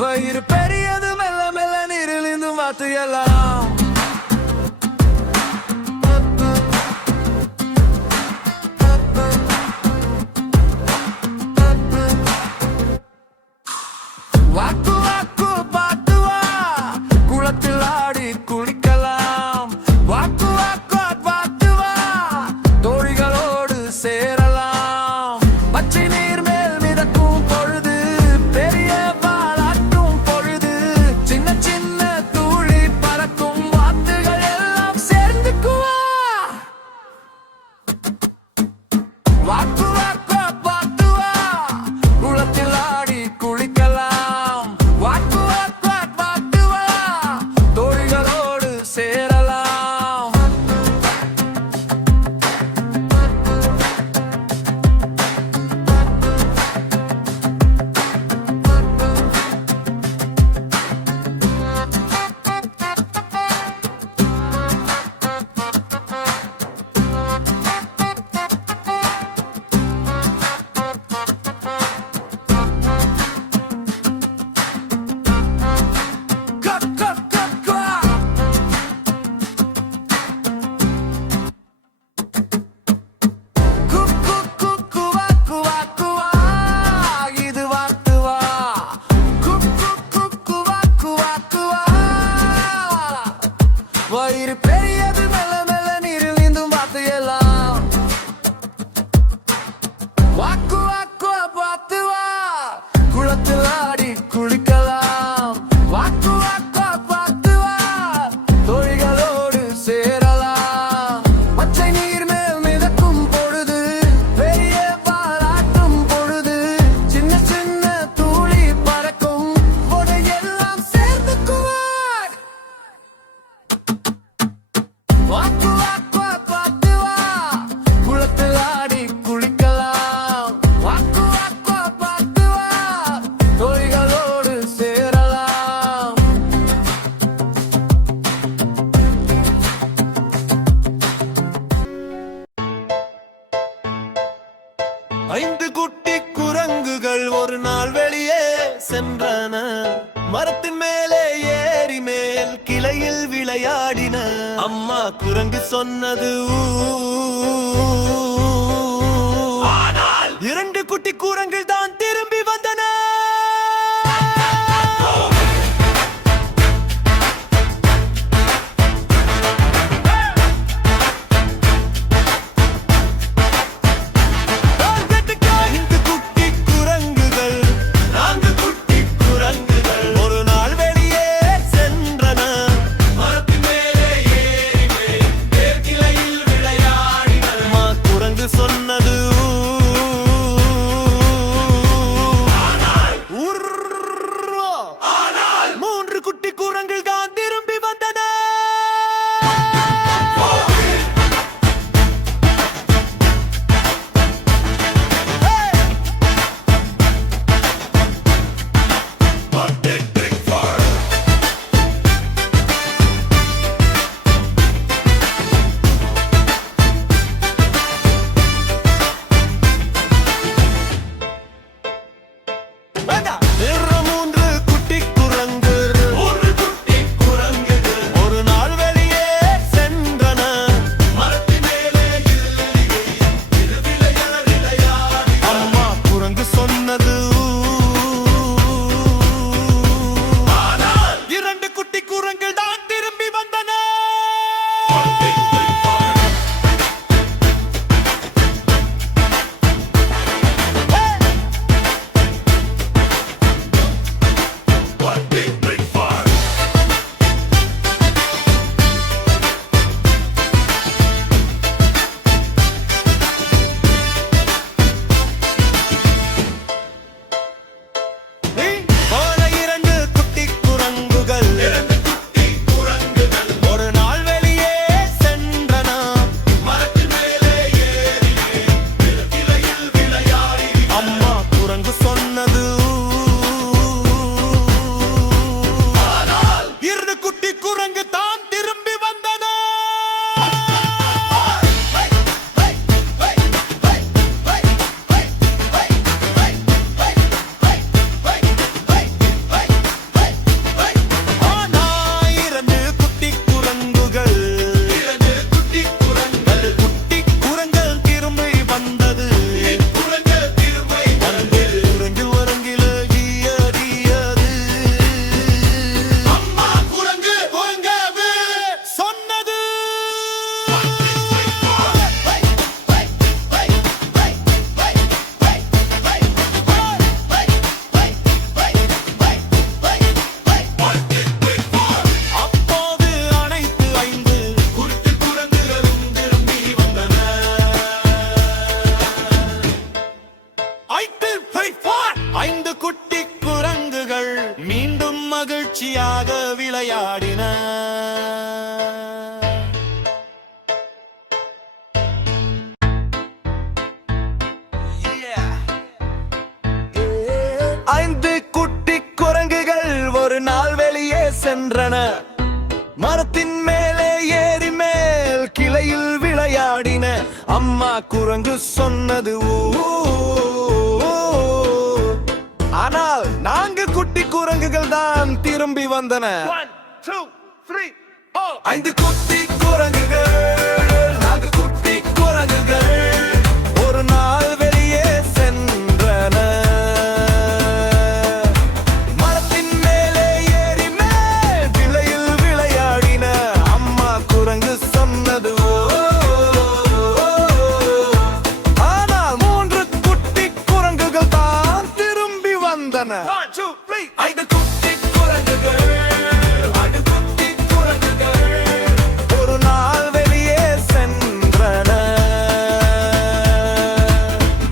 வயிறு பெரியது மெல்ல மெல்ல நீரில் இருந்து மாத்து எல்லாம் வாக்கு வாக்கு பாத்து வா குளத்தில் ஆடி குளிக்கலாம் வாக்கு வாக்கு பாத்து வா தோழிகளோடு சேரலாம் பச்சை நீர் மேல் மிதக்கும் பொழுது பெரிய பாலாட்டும் பொழுது சின்ன சின்ன தூளி பறக்கும் வாத்துகள் எல்லாம் சேர்ந்துக்குவா வாக்கு வாக்கு பாத்து வா குளத்தில் ஆடி குளிக்கலாம் வாக்கு வாக்கு பாத்து வா தோழிகளோடு சேரலாம் வயிறு பெரியது மெல்ல மெல்ல நீரில் நீந்தும் வாத்து எல்லாம் வாக்கு வாக்கு பாத்து வா குளத்தில் ஆடி குளிக்கலாம் வாக்கு வாக்கு பாத்து வா தோழிகளோடு சேரலாம் பச்சை நீர் மேல் மிதக்கும் பொழுது பெரிய பாலாட்டும் பொழுது சின்ன சின்ன தூளி பறக்கும் எல்லாம் சேர்ந்துக்குவார் வாக்கு வாக்கு பாத்து வா குளத்தில் ஆடி குளிக்கலாம் வாக்கு வாக்கு பாத்து வா தோழிகளோடு சேரலாம் ஐந்து குட்டி குரங்குகள் ஒரு நாள் வெளியே சென்றன மரத்தின் மேலே ஏறி மேல் கிளையில் விளையாடின அம்மா குரங்கு சொன்னது இரண்டு குட்டி குரங்குகள் தான் திரும்பி வந்தன ஒரு நாள் வெளியே சென்றன மரத்தின் மேலே ஏறி மேல் கிளையில் விளையாடின அம்மா குரங்கு சொன்னது மூன்று குட்டி குரங்குகள் தான் திரும்பி வந்தன 5 குட்டி குரங்குகள் ஒரு நாள் வெளியே சென்றன. மரத்தின் மேலே ஏறி மேல் கிளையில் விளையாடின. அம்மா குரங்கு சொன்னது ஊ. ஆனால் 4 குட்டி குரங்குகள் தான் திரும்பி வந்தன. 1 2 3 5 குட்டி குரங்குகள், 4 குட்டி குரங்குகள் ஒரு நாள் வெளியே சென்றன. மரத்தின் மேலே ஏறி மேல் கிளையில் விளையாடின. அம்மா குரங்கு சொன்னது ஓ. ஆனால் 3 குட்டி குரங்குகள் தான் திரும்பி வந்தன. 1 2 3 5 குட்டி குரங்குகள், 5 குட்டி குரங்குகள் ஒரு நாள் வெளியே சென்றன.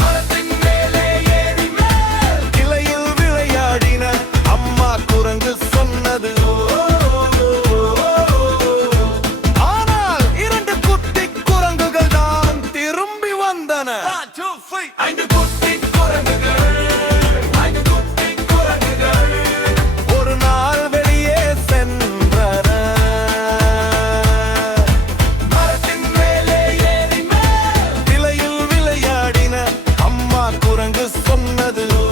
மரத்தின் மேலே ஏறி மேல் கிளையில் விளையாடின. அம்மா குரங்கு சொன்னது ஓ. ஆனால் 2 குட்டி குரங்குகள் தான் திரும்பி வந்தன. 1 2 3 5 குட்டி குரங்குகள், 5 குட்டி குரங்குகள் ஒரு நாள் வெளியே சென்றன. மரத்தின் மேலே ஏறி மேல் கிளையில் விளையாடின. அம்மா குரங்கு சொன்னது ஓ.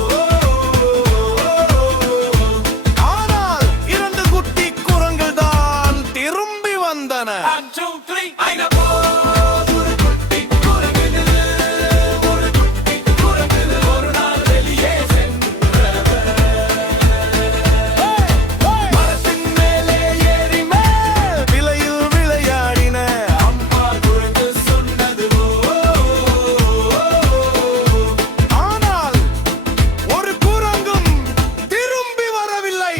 ஆனால் 2 குட்டி குரங்குகள் தான் திரும்பி வந்தன. 1 2 3 ஐந்து ஒரு குட்டி குரங்குகள், ஒரு குட்டி குரங்குகள் ஒரு நாள் வெளியே சென்றன. மரத்தின் மேலே ஏறி மேல் கிளையில் விளையாடின. அம்மா குரங்கு சொன்னது ஓ. ஆனால் ஒரு குரங்கும் திரும்பி வரவில்லை.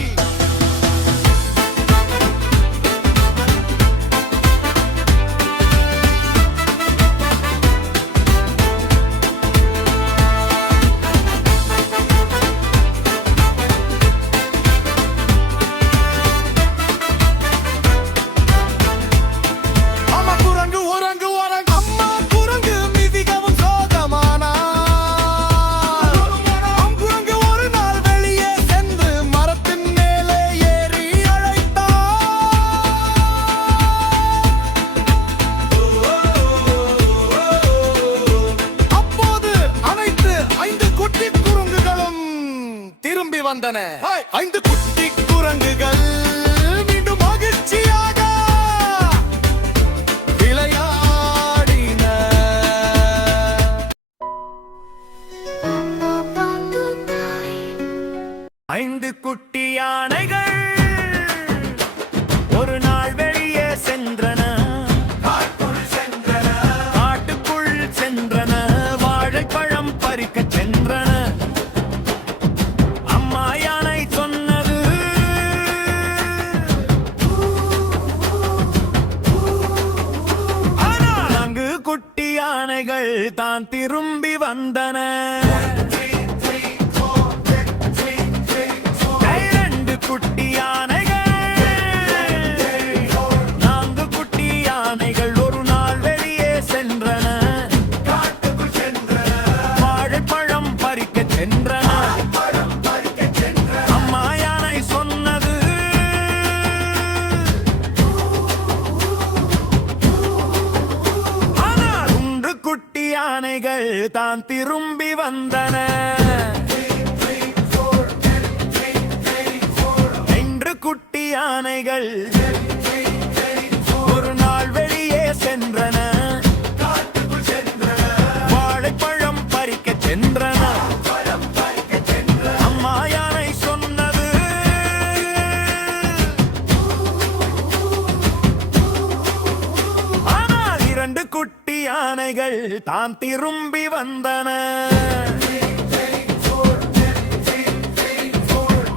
அம்மா குரங்கு உறங்கு உறங்கு. அம்மா குரங்கு மிதிக்கவும் சோகமானாள். குரங்கு ஒரு நாள் வெளியே சென்று மரத்தின் மேலே ஏறி அழைத்தாள். அப்போது அனைத்து 5 குட்டி குரங்குகளும் திரும்பி வந்தன. 5 குட்டி குரங்குகள் மீண்டும் மகிழ்ச்சியாக விளையாடின. 5 குட்டி யானைகள் ஒரு நாள் வெளியே சென்றன. காட்டுக்குள் சென்றன. வாழைப்பழம் பறிக்கச் சென்றன. அம்மா யானை சொன்னது ஆனால் 4 குட்டி யானைகள் தான் திரும்பி வந்தன. 2 குட்டி யானைகள், 4 குட்டி யானைகள் ஒரு நாள் வெளியே சென்றன. வாழைப்பழம் பறிக்கச் சென்றன. அம்மா யானை சொன்னது ஆனால் 3 குட்டி யானைகள் தான் திரும்பி வந்தன. 2 குட்டி யானைகள் ஒரு நாள் வெளியே சென்றன. வாழைப்பழம் பறிக்கச் சென்றன. அம்மா யானை சொன்னது ஆனால் 2 குட்டி யானைகள் தான் திரும்பி வந்தன.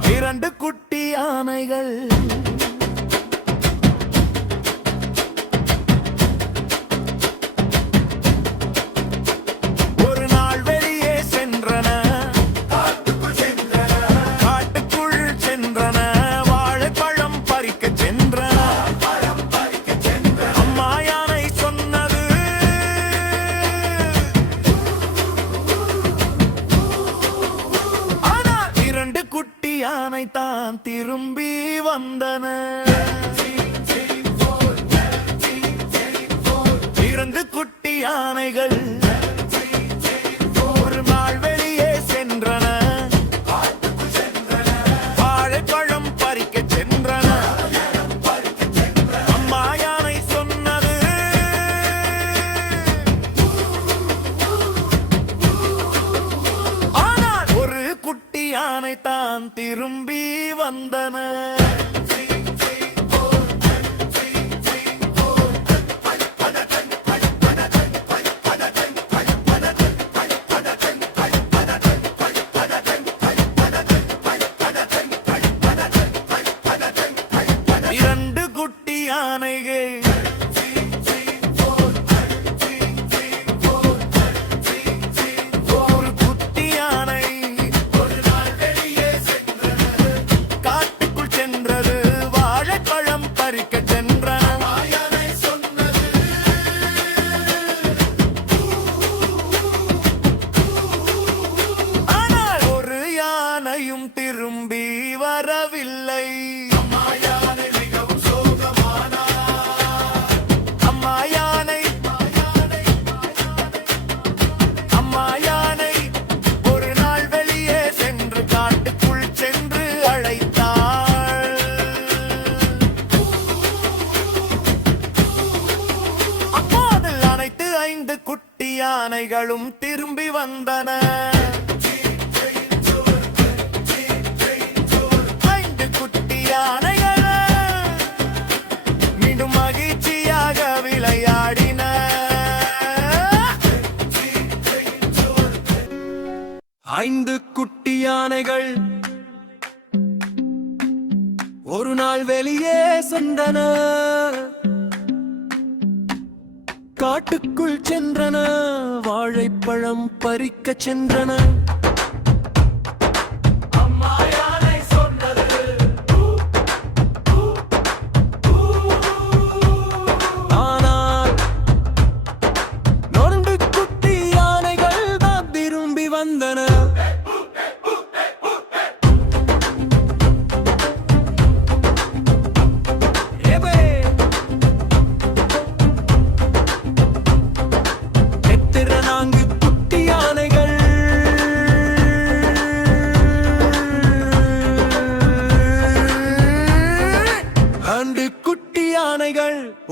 2 குட்டி யானைகள் ஒரு நாள் வெளியே சென்றன. காட்டுக்குள் சென்றன. வாழைப்பழம் பறிக்கச் சென்றன. அம்மா யானை சொன்னது ஆனால் யானை தான் திரும்பி வந்தன. இரண்டு குட்டி யானைகள் ஒரு நாள் வெளியே சென்றன. வாழைப்பழம் பறிக்க சென்றன. அம்மா யானை சொன்னது, ஆனால் ஒரு குட்டி யானை தான் திரும்பி வந்தன. இரண்டு குட்டி யானைகள் ஒரு குட்டி யானை ஒரு நாள் வெளியே சென்றது. காட்டுக்குள் சென்றது. வாழைப்பழம் பறிக்க சென்றன. யானை சொன்னது, ஆனால் ஒரு யானையும் திரும்பி வரவில்லை. அம்மா யானை ஒரு நாள் வெளியே சென்று காட்டுக்குள் சென்று அழைத்தாள். அப்போது அனைத்து 5 குட்டி யானைகளும் திரும்பி வந்தன. 5 குட்டி யானைகள் மீண்டும் மகிழ்ச்சியாக விளையாடின. ஐந்து குட்டி யானைகள் ஒரு நாள் வெளியே சென்றன. காட்டுக்குள் சென்றன. வாழைப்பழம் பறிக்க சென்றன. ஆனால் 4 குட்டி யானைகள் தான் திரும்பி வந்தன.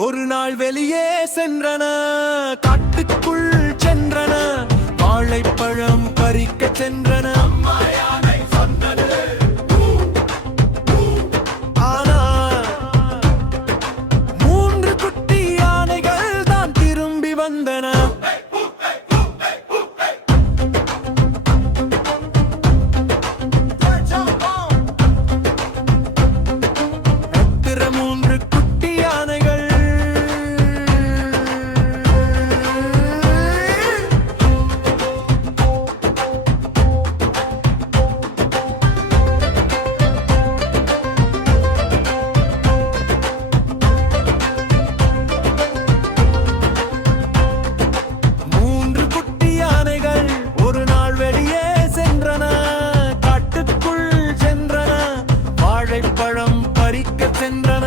ஒரு நாள் வெளியே சென்றன. காட்டுக்குள் சென்றன. வாழைப்பழம் பறிக்க சென்றன. ஆனால் 3 குட்டி யானைகள் தான் திரும்பி வந்தன. வாழைப்பழம் பறிக்க சென்றன.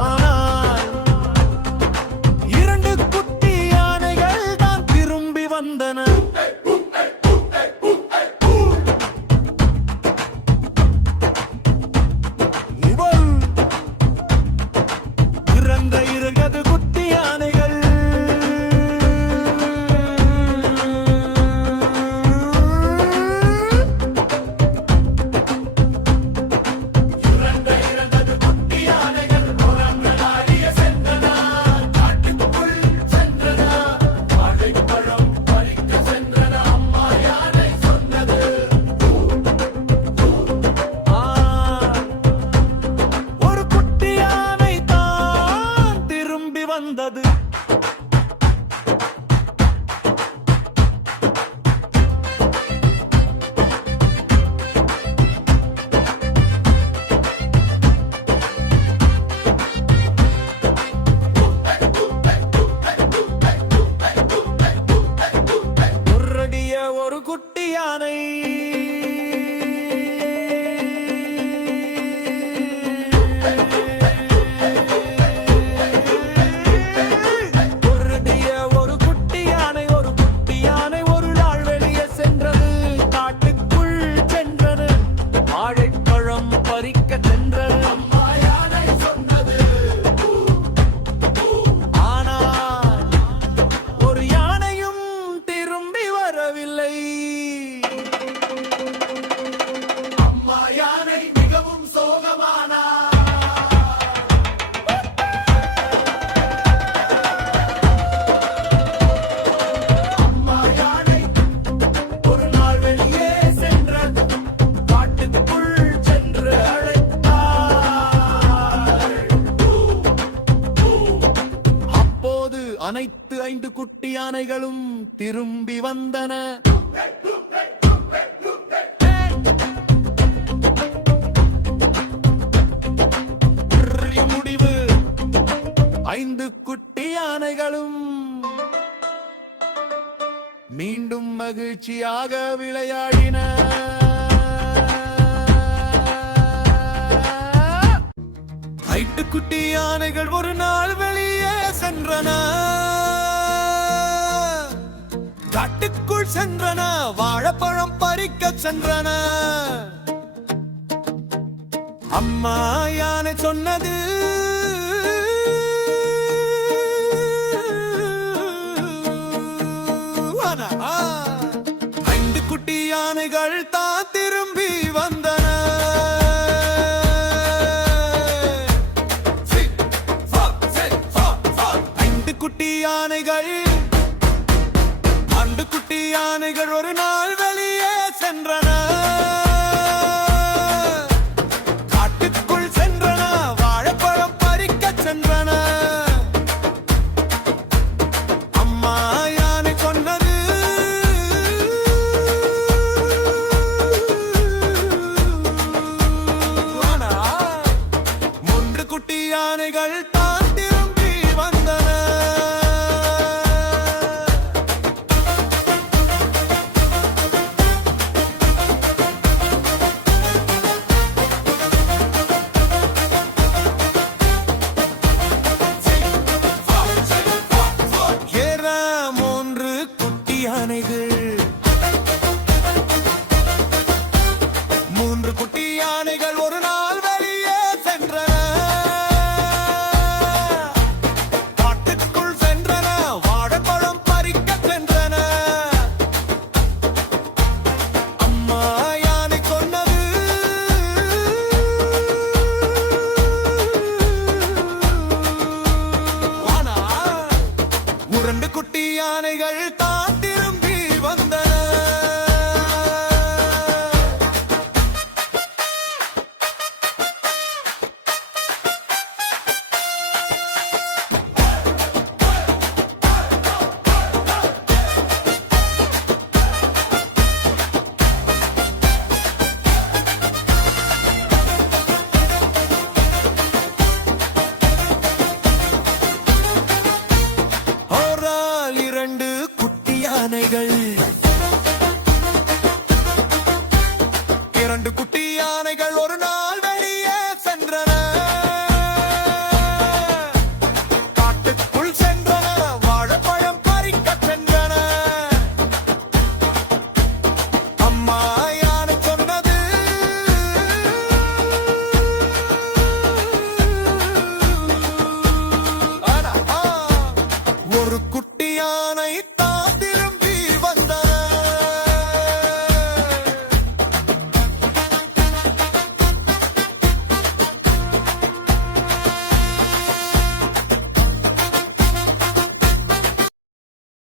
ஆனால் 2 குட்டி யானைகள் தான் திரும்பி வந்தன. இறந்த குட்டி யானைகள் வந்தது. ஒரு குட்டி அனைத்து 5 குட்டி யானைகளும் திரும்பி வந்தன. முடிவு 5 குட்டி யானைகளும் மீண்டும் மகிழ்ச்சியாக விளையாடின. 5 குட்டி யானைகள் ஒரு நாள் வெளியே சென்றன. காட்டுக்குள் சென்றன, வாழைப்பழம் பறிக்க சென்றன. அம்மா யானை சொன்னது, ஐந்து குட்டி யானைகள் தான் திரும்பி வந்தன. குட்டி யானைகள், 2 குட்டி யானைகள் ஒரு நாள் வெளியே சென்றன. காட்டுக்குள் சென்றன, வாழைப்பழம் பறிக்க சென்றன. அம்மா யானை சொன்னது, 3 குட்டி யானைகள் தான் திரும்பி வந்தன. மூன்று குட்டி யானைகள் ஒரு நாள் வெளியே சென்றன. காட்டுக்குள் சென்றன, வாழைப்பழம் பறிக்க சென்றன. அம்மா யானை சொன்னது, 2 குட்டி யானைகள்